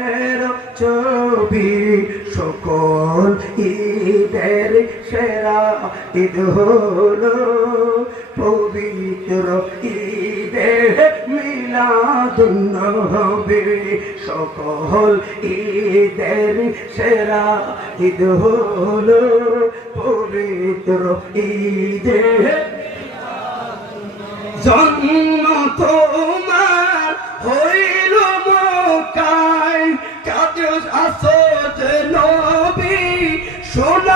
প্রেমের ছবি সকল ঈদের সেরা ঈদ হলো পবিত্র ঈদে মিলাদুন্নবী সকল ঈদের সেরা ঈদ হলো পবিত্র ঈদে জন্ম তোমার হইল মক্কায় কাজ আসত নবী শোন